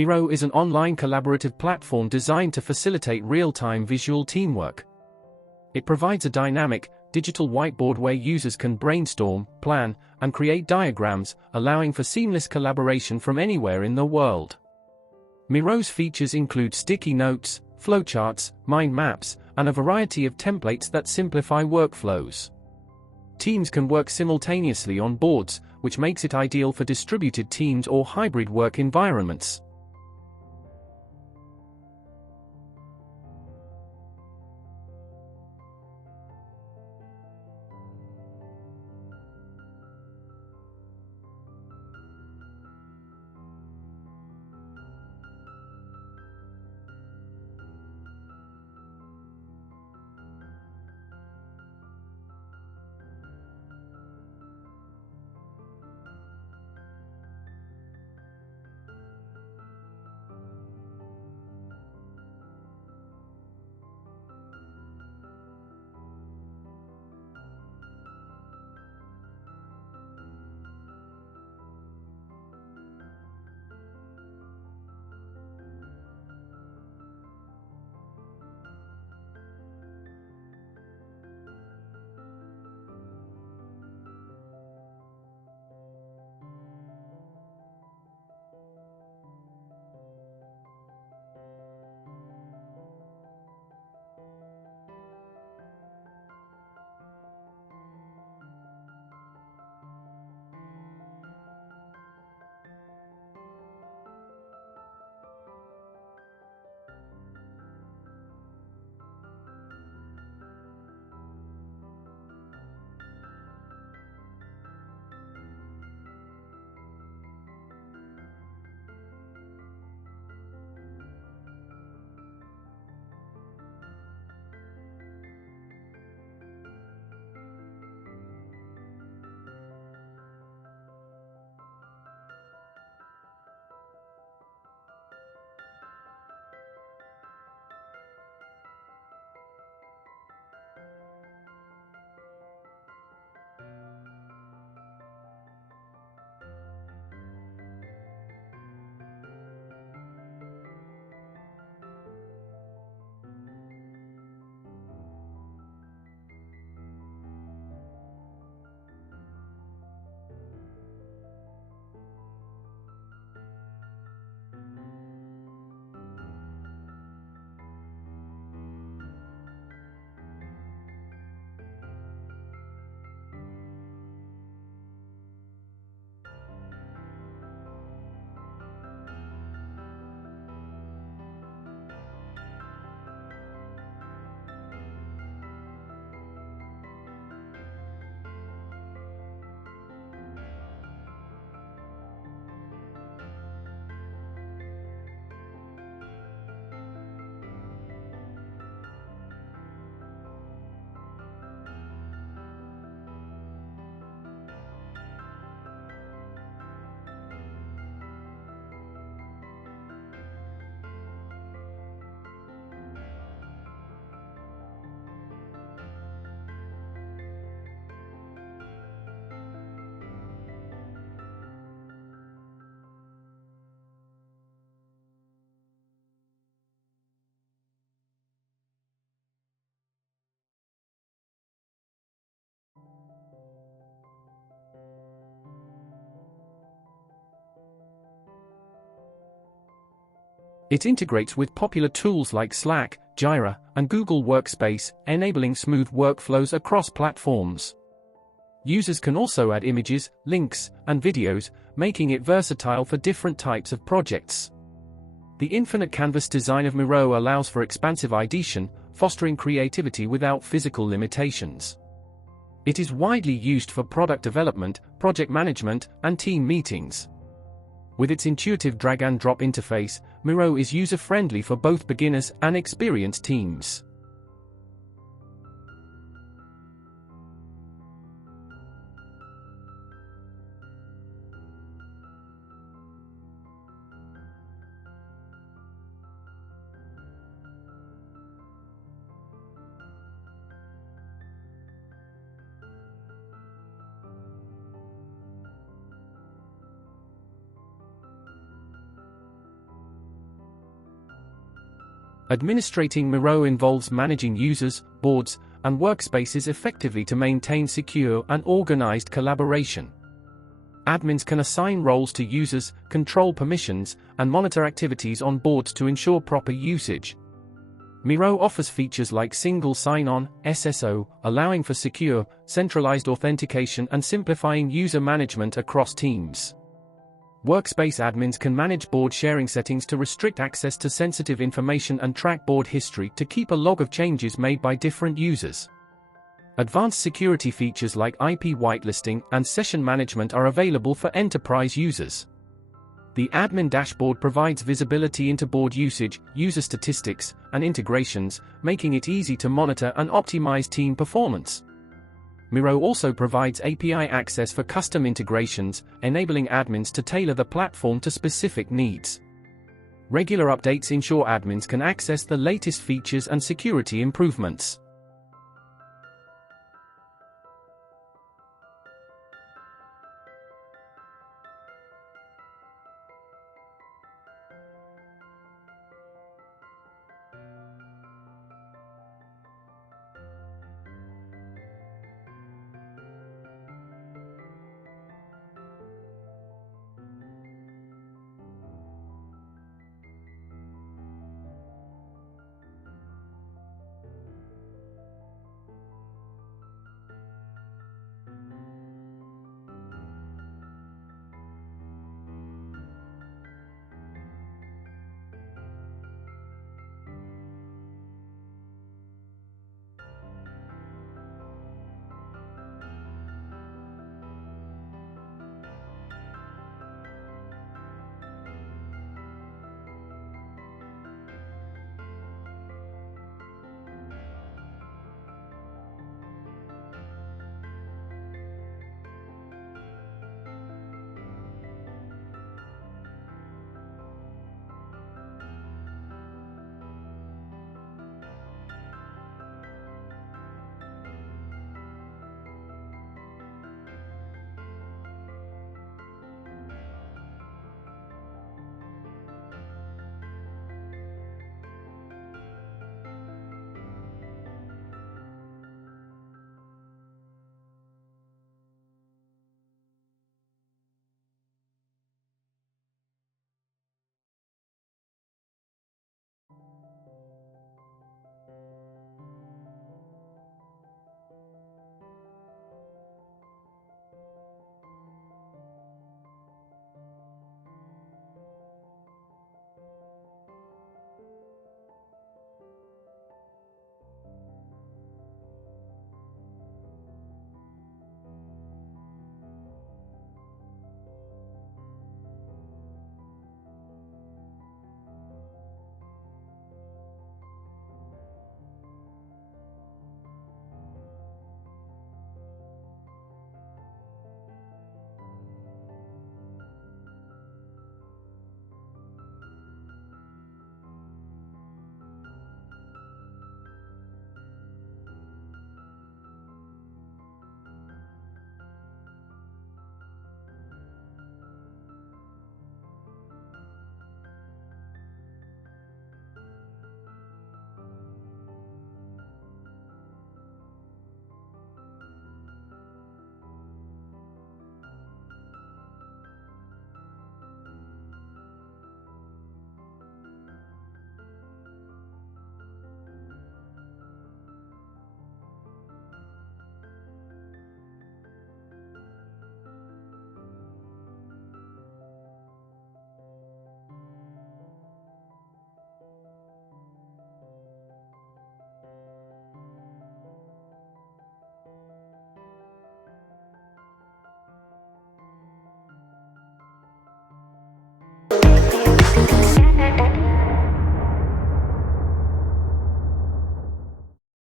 Miro is an online collaborative platform designed to facilitate real-time visual teamwork. It provides a dynamic, digital whiteboard where users can brainstorm, plan, and create diagrams, allowing for seamless collaboration from anywhere in the world. Miro's features include sticky notes, flowcharts, mind maps, and a variety of templates that simplify workflows. Teams can work simultaneously on boards, which makes it ideal for distributed teams or hybrid work environments. It integrates with popular tools like Slack, Jira, and Google Workspace, enabling smooth workflows across platforms. Users can also add images, links, and videos, making it versatile for different types of projects. The infinite canvas design of Miro allows for expansive ideation, fostering creativity without physical limitations. It is widely used for product development, project management, and team meetings. With its intuitive drag-and-drop interface, Miro is user-friendly for both beginners and experienced teams. Administrating Miro involves managing users, boards, and workspaces effectively to maintain secure and organized collaboration. Admins can assign roles to users, control permissions, and monitor activities on boards to ensure proper usage. Miro offers features like single sign-on, SSO, allowing for secure, centralized authentication and simplifying user management across teams. Workspace admins can manage board sharing settings to restrict access to sensitive information and track board history to keep a log of changes made by different users. Advanced security features like IP whitelisting and session management are available for enterprise users. The admin dashboard provides visibility into board usage, user statistics, and integrations, making it easy to monitor and optimize team performance. Miro also provides API access for custom integrations, enabling admins to tailor the platform to specific needs. Regular updates ensure admins can access the latest features and security improvements.